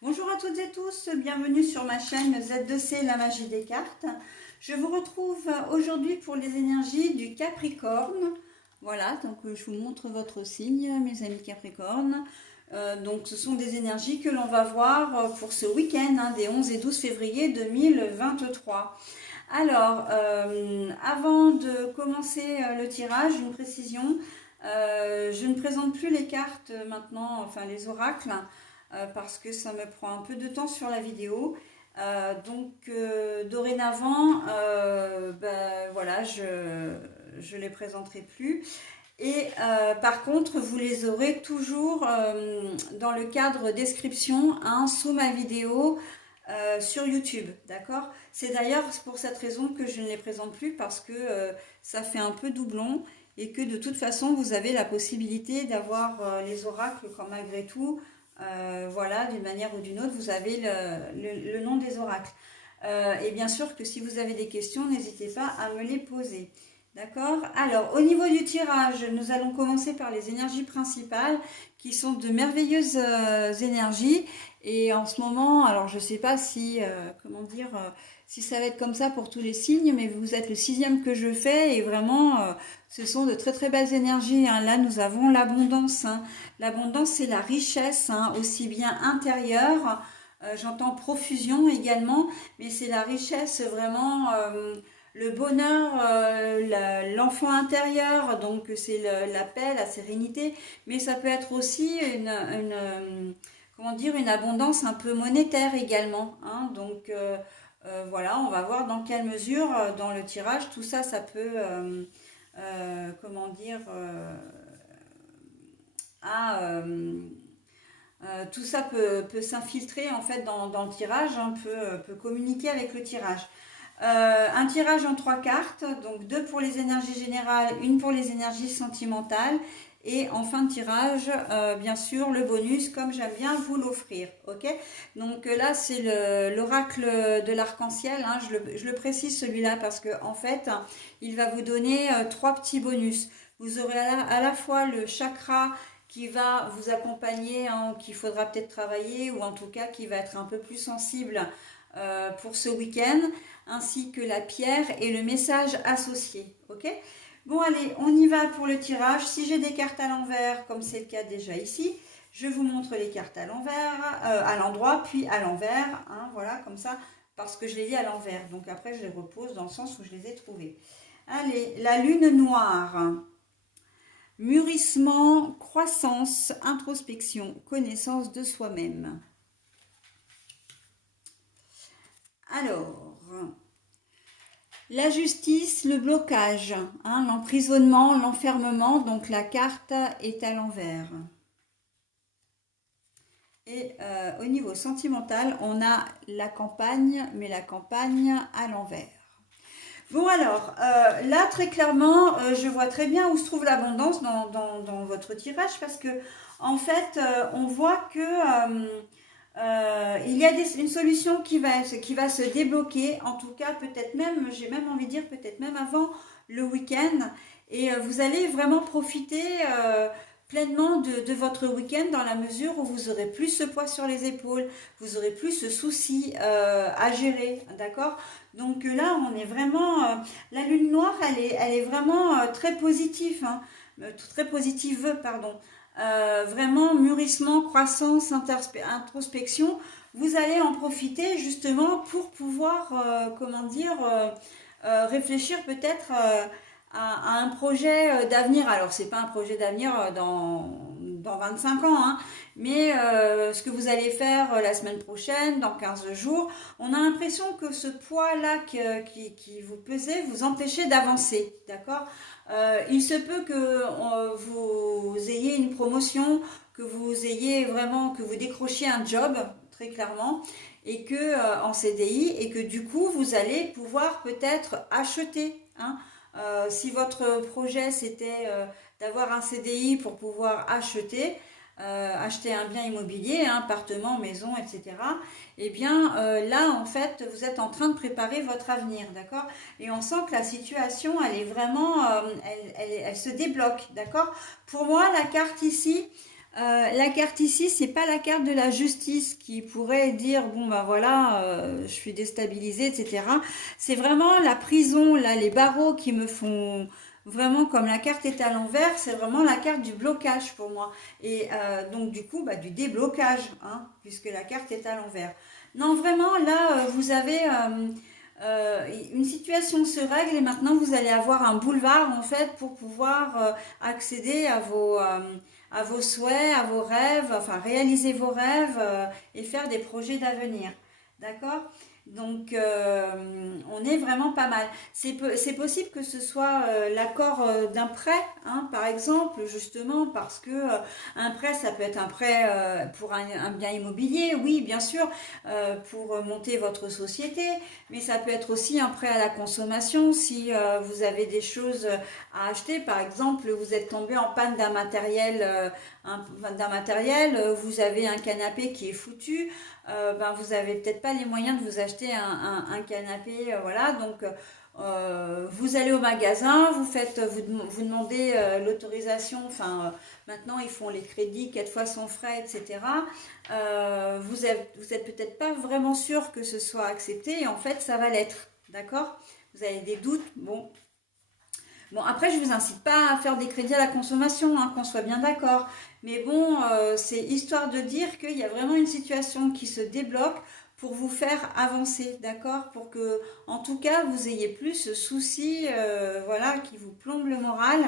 Bonjour à toutes et tous, bienvenue sur ma chaîne Z2C, la magie des cartes. Je vous retrouve aujourd'hui pour les énergies du Capricorne. Voilà, donc je vous montre votre signe, mes amis Capricorne. Donc ce sont des énergies que l'on va voir pour ce week-end des 11 et 12 février 2023. Alors, avant de commencer le tirage, une précision. Je ne présente plus les cartes maintenant, enfin les oracles, parce que ça me prend un peu de temps sur la vidéo. Dorénavant, voilà, je les présenterai plus. Et par contre, vous les aurez toujours dans le cadre description sous ma vidéo sur YouTube, d'accord? C'est d'ailleurs pour cette raison que je ne les présente plus parce que ça fait un peu doublon et que de toute façon vous avez la possibilité d'avoir les oracles quand malgré tout, voilà, d'une manière ou d'une autre, vous avez le nom des oracles. Et bien sûr que si vous avez des questions, n'hésitez pas à me les poser. D'accord? Alors, au niveau du tirage, nous allons commencer par les énergies principales qui sont de merveilleuses énergies. Et en ce moment, alors je ne sais pas si, si ça va être comme ça pour tous les signes, mais vous êtes le sixième que je fais et vraiment, ce sont de très très belles énergies. Là, nous avons l'abondance. L'abondance, c'est la richesse, aussi bien intérieure, j'entends profusion également, mais c'est la richesse vraiment. Le bonheur, l'enfant intérieur, donc c'est la paix, la sérénité, mais ça peut être aussi comment dire, une abondance un peu monétaire également. Voilà, on va voir dans quelle mesure dans le tirage tout ça, ça peut, comment dire, ah, tout ça peut s'infiltrer en fait dans le tirage, peut communiquer avec le tirage. Un tirage en 3 cartes, donc 2 pour les énergies générales, une pour les énergies sentimentales. Et en fin de tirage, bien sûr, le bonus, comme j'aime bien vous l'offrir. Ok? Donc là, c'est l'oracle de l'arc-en-ciel. Je le précise celui-là parce que en fait, il va vous donner 3 petits bonus. Vous aurez à la fois le chakra qui va vous accompagner, qu'il faudra peut-être travailler, ou en tout cas qui va être un peu plus sensible pour ce week-end, ainsi que la pierre et le message associé. Ok? Bon, allez, on y va pour le tirage. Si j'ai des cartes à l'envers, comme c'est le cas déjà ici, je vous montre les cartes à l'envers, à l'endroit, puis à l'envers. Voilà, comme ça, parce que je les lis à l'envers. Donc après, je les repose dans le sens où je les ai trouvées. Allez, la lune noire. Mûrissement, croissance, introspection, connaissance de soi-même. Alors, la justice, le blocage, l'emprisonnement, l'enfermement, donc la carte est à l'envers. Et au niveau sentimental, on a la campagne, mais la campagne à l'envers. Bon alors, là très clairement, je vois très bien où se trouve l'abondance dans votre tirage parce que en fait, on voit que il y a une solution qui va se débloquer, en tout cas peut-être même, j'ai même envie de dire peut-être même avant le week-end, et vous allez vraiment profiter pleinement de votre week-end dans la mesure où vous aurez plus ce poids sur les épaules, vous aurez plus ce souci à gérer, d'accord? Donc là, on est vraiment, la lune noire, elle est vraiment très positive, très positive, pardon. Vraiment mûrissement, croissance, introspection, vous allez en profiter justement pour pouvoir, réfléchir peut-être à un projet d'avenir. Alors, c'est pas un projet d'avenir dans 25 ans, mais ce que vous allez faire la semaine prochaine, dans 15 jours, on a l'impression que ce poids-là qui vous pesait vous empêchait d'avancer, d'accord? Il se peut que vous ayez une promotion, que vous ayez vraiment, que vous décrochiez un job, très clairement, et que en CDI, et que du coup, vous allez pouvoir peut-être acheter, si votre projet c'était d'avoir un CDI pour pouvoir acheter un bien immobilier, appartement, maison, etc. Eh bien, là, en fait, vous êtes en train de préparer votre avenir, d'accord? Et on sent que la situation, elle est vraiment, elle se débloque, d'accord? Pour moi, la carte ici, La carte ici, c'est pas la carte de la justice qui pourrait dire bon ben voilà, je suis déstabilisée, etc. C'est vraiment la prison, là, les barreaux qui me font vraiment comme la carte est à l'envers, c'est vraiment la carte du blocage pour moi. Et donc du coup, bah, du déblocage, hein, puisque la carte est à l'envers. Non, vraiment, là, vous avez une situation se règle et maintenant vous allez avoir un boulevard en fait pour pouvoir accéder à vos souhaits, à vos rêves, enfin réaliser vos rêves et faire des projets d'avenir. D'accord? Donc on est vraiment pas mal. C'est possible que ce soit l'accord d'un prêt, hein, par exemple, justement, parce que un prêt, ça peut être un prêt pour un bien immobilier, oui, bien sûr, pour monter votre société, mais ça peut être aussi un prêt à la consommation si vous avez des choses à acheter. Par exemple, vous êtes tombé en panne d'un matériel, vous avez un canapé qui est foutu, ben vous avez peut-être pas les moyens de vous acheter un canapé, voilà. Donc vous allez au magasin, vous demandez l'autorisation. Enfin, maintenant ils font les crédits 4 fois sans frais, etc. Vous êtes peut-être pas vraiment sûr que ce soit accepté, et en fait ça va l'être, d'accord? Vous avez des doutes, bon. Bon, après, je vous incite pas à faire des crédits à la consommation, hein, qu'on soit bien d'accord. Mais bon, c'est histoire de dire qu'il y a vraiment une situation qui se débloque pour vous faire avancer, d'accord? Pour que, en tout cas, vous ayez plus ce souci, voilà, qui vous plombe le moral.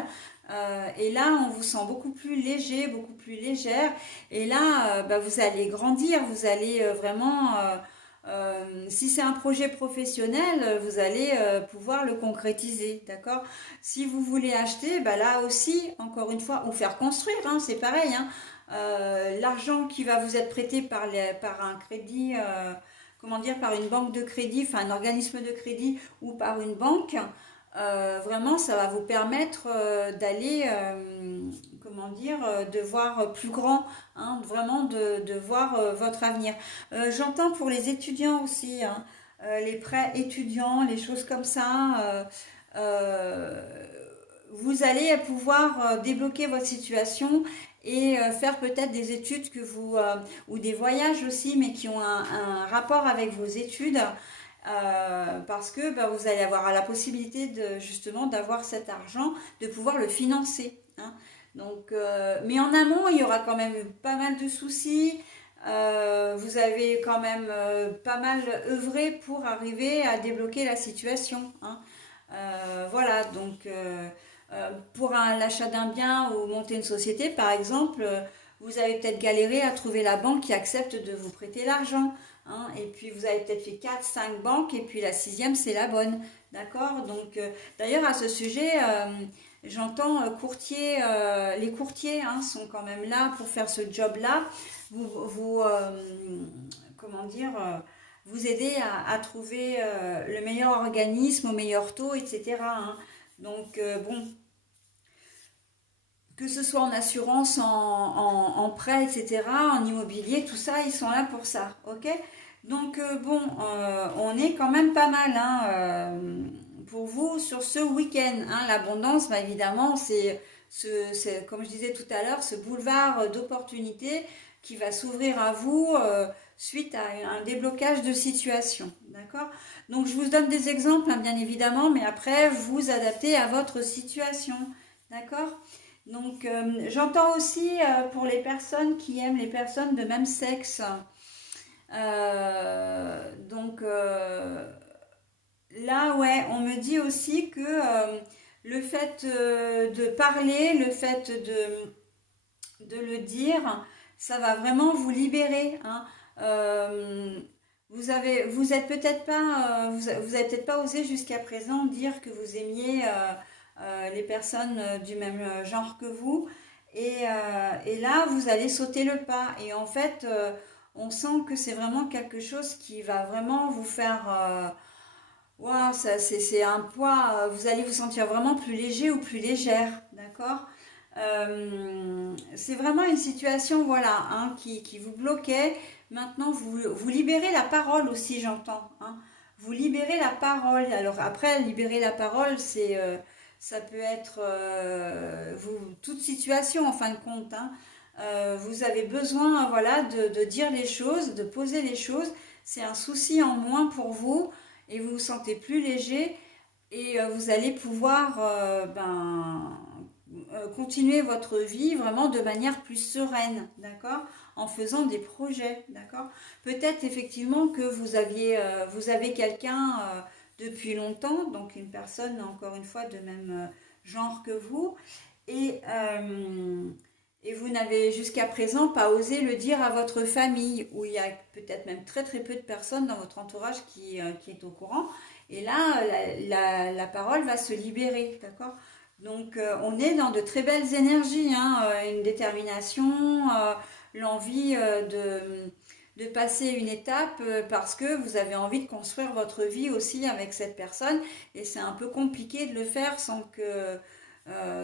Et là, on vous sent beaucoup plus léger, beaucoup plus légère. Et là, bah, vous allez grandir, vous allez vraiment si c'est un projet professionnel, vous allez pouvoir le concrétiser, d'accord? Si vous voulez acheter, bah là aussi, encore une fois, ou faire construire, hein, c'est pareil, hein. L'argent qui va vous être prêté par un crédit, comment dire, par une banque de crédit, enfin un organisme de crédit ou par une banque, vraiment, ça va vous permettre d'aller, comment dire, de voir plus grand, hein, vraiment de voir votre avenir. J'entends pour les étudiants aussi, hein, les prêts étudiants, les choses comme ça. Euh, Vous allez pouvoir débloquer votre situation et faire peut-être des études ou des voyages aussi, mais qui ont un rapport avec vos études. Parce que bah, vous allez avoir la possibilité de justement d'avoir cet argent, de pouvoir le financer, hein. Donc, mais en amont, il y aura quand même pas mal de soucis. Vous avez quand même pas mal œuvré pour arriver à débloquer la situation, hein. Voilà, donc pour l'achat d'un bien ou monter une société, par exemple, vous avez peut-être galéré à trouver la banque qui accepte de vous prêter l'argent, hein, et puis vous avez peut-être fait 4, 5 banques, et puis la sixième, c'est la bonne. D'accord? Donc, d'ailleurs, à ce sujet, j'entends les courtiers, hein, sont quand même là pour faire ce job-là. Vous comment dire, vous aider à trouver le meilleur organisme au meilleur taux, etc., hein. Donc, bon, que ce soit en assurance, en prêt, etc., en immobilier, tout ça, ils sont là pour ça, ok? Donc, bon, on est quand même pas mal, hein, pour vous sur ce week-end, hein. L'abondance, bah, évidemment, c'est, comme je disais tout à l'heure, ce boulevard d'opportunités qui va s'ouvrir à vous suite à un déblocage de situation, d'accord? Donc, je vous donne des exemples, hein, bien évidemment, mais après, vous adaptez à votre situation, d'accord? Donc, j'entends aussi pour les personnes qui aiment les personnes de même sexe. Donc, là, ouais, on me dit aussi que le fait de parler, le fait de le dire, ça va vraiment vous libérer, hein. Euh, vous êtes peut-être pas, vous avez peut-être pas osé jusqu'à présent dire que vous aimiez les personnes du même genre que vous, et là vous allez sauter le pas. Et en fait, on sent que c'est vraiment quelque chose qui va vraiment vous faire, waouh, ça c'est un poids. Vous allez vous sentir vraiment plus léger ou plus légère, d'accord? C'est vraiment une situation, voilà, hein, qui vous bloquait. Maintenant, vous libérez la parole aussi, j'entends, hein. Vous libérez la parole. Alors après, libérer la parole, ça peut être toute situation en fin de compte, hein. vous avez besoin, voilà, de dire les choses, de poser les choses. C'est un souci en moins pour vous et vous vous sentez plus léger et vous allez pouvoir continuer votre vie vraiment de manière plus sereine, d'accord? En faisant des projets, d'accord? Peut-être effectivement que vous avez quelqu'un depuis longtemps, donc une personne encore une fois de même genre que vous, et, euh, et vous n'avez jusqu'à présent pas osé le dire à votre famille, où il y a peut-être même très très peu de personnes dans votre entourage qui est au courant. Et là, la parole va se libérer, d'accord? Donc, on est dans de très belles énergies, hein, une détermination, l'envie de passer une étape parce que vous avez envie de construire votre vie aussi avec cette personne. Et c'est un peu compliqué de le faire sans que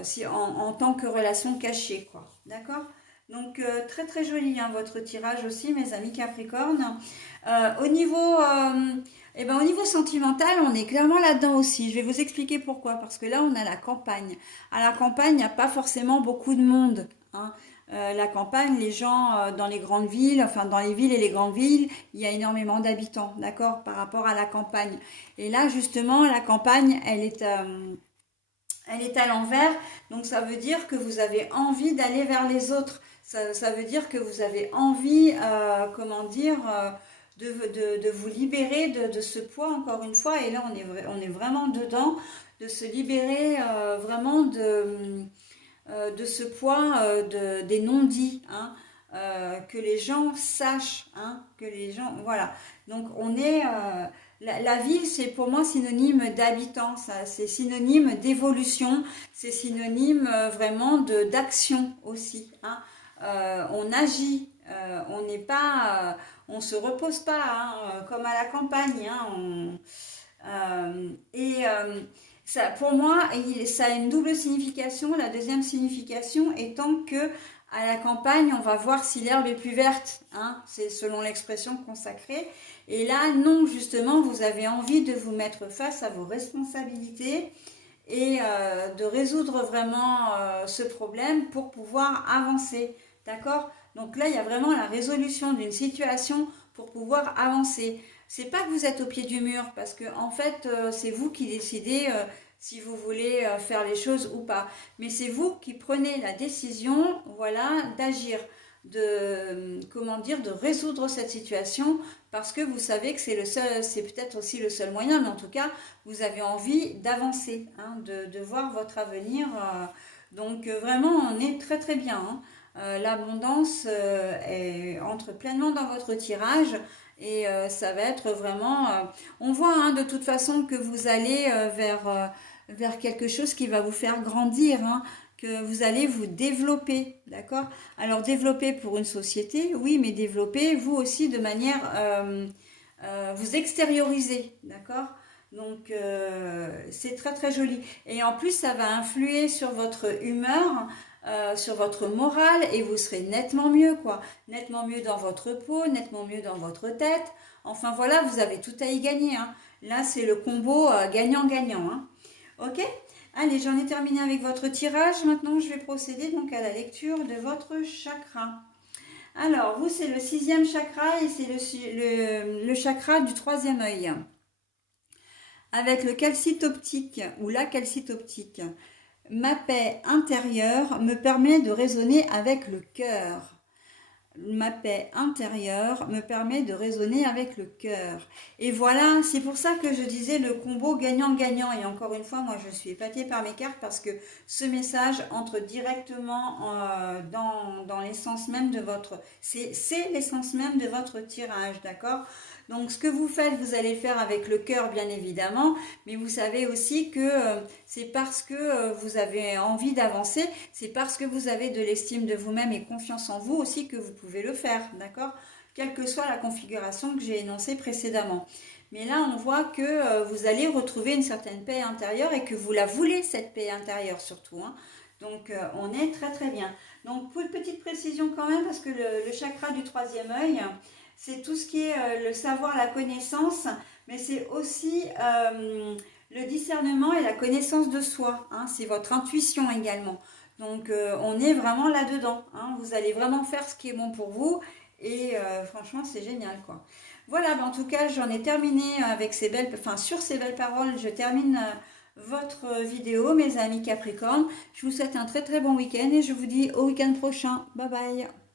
si, en tant que relation cachée, quoi. D'accord? Donc, très très joli hein, votre tirage aussi, mes amis Capricorne. Au niveau, au niveau sentimental, on est clairement là-dedans aussi. Je vais vous expliquer pourquoi. Parce que là, on a la campagne. À la campagne, il n'y a pas forcément beaucoup de monde. Hein. La campagne, les gens dans les grandes villes, enfin dans les villes et les grandes villes, il y a énormément d'habitants, d'accord, par rapport à la campagne. Et là, justement, la campagne, elle est à l'envers, donc ça veut dire que vous avez envie d'aller vers les autres. Ça veut dire que vous avez envie, comment dire, de vous libérer de ce poids, encore une fois. Et là, on est vraiment dedans, de se libérer vraiment de ce poids des non-dits. Hein, que les gens sachent, hein, que les gens, voilà. Donc on est, la ville, c'est pour moi synonyme d'habitant, c'est synonyme d'évolution, c'est synonyme vraiment d'action aussi. Hein. On agit, on n'est pas, on se repose pas, hein, comme à la campagne. Hein, ça, pour moi, ça a une double signification. La deuxième signification étant que à la campagne, on va voir si l'herbe est plus verte, hein, c'est selon l'expression consacrée. Et là, non, justement, vous avez envie de vous mettre face à vos responsabilités et de résoudre vraiment ce problème pour pouvoir avancer. D'accord? Donc là, il y a vraiment la résolution d'une situation pour pouvoir avancer. C'est pas que vous êtes au pied du mur, parce que en fait, c'est vous qui décidez si vous voulez faire les choses ou pas. Mais c'est vous qui prenez la décision, voilà, d'agir, de comment dire, de résoudre cette situation, parce que vous savez que c'est le seul, c'est peut-être aussi le seul moyen, mais en tout cas, vous avez envie d'avancer, hein, de voir votre avenir. Donc vraiment, on est très très bien. Hein. L'abondance entre pleinement dans votre tirage. Et ça va être vraiment... on voit hein, de toute façon que vous allez vers quelque chose qui va vous faire grandir, hein, que vous allez vous développer, d'accord? Alors développer pour une société, oui, mais développer vous aussi de manière... vous extérioriser, d'accord? Donc c'est très très joli. Et en plus, ça va influer sur votre humeur, sur votre morale et vous serez nettement mieux, quoi. Nettement mieux dans votre peau, nettement mieux dans votre tête. Enfin voilà, vous avez tout à y gagner. Hein. Là, c'est le combo gagnant-gagnant. Hein. Ok? Allez, j'en ai terminé avec votre tirage. Maintenant, je vais procéder donc à la lecture de votre chakra. Alors, vous, c'est le 6e chakra et c'est le chakra du 3e œil. Avec le calcite optique ou la calcite optique. Ma paix intérieure me permet de raisonner avec le cœur. Ma paix intérieure me permet de raisonner avec le cœur. Et voilà, c'est pour ça que je disais le combo gagnant-gagnant. Et encore une fois, moi je suis épatée par mes cartes parce que ce message entre directement dans l'essence même de votre... C'est l'essence même de votre tirage, d'accord ? Donc ce que vous faites, vous allez le faire avec le cœur bien évidemment, mais vous savez aussi que c'est parce que vous avez envie d'avancer, c'est parce que vous avez de l'estime de vous-même et confiance en vous aussi que vous pouvez le faire, d'accord? Quelle que soit la configuration que j'ai énoncée précédemment. Mais là, on voit que vous allez retrouver une certaine paix intérieure et que vous la voulez, cette paix intérieure surtout. Hein. Donc, on est très très bien. Donc, pour une petite précision quand même, parce que le chakra du 3e œil, c'est tout ce qui est le savoir, la connaissance, mais c'est aussi le discernement et la connaissance de soi. Hein, c'est votre intuition également. Donc on est vraiment là-dedans, hein. Vous allez vraiment faire ce qui est bon pour vous et franchement c'est génial quoi. Voilà, en tout cas j'en ai terminé avec ces belles, enfin sur ces belles paroles, je termine votre vidéo mes amis Capricorne. Je vous souhaite un très très bon week-end et je vous dis au week-end prochain. Bye bye.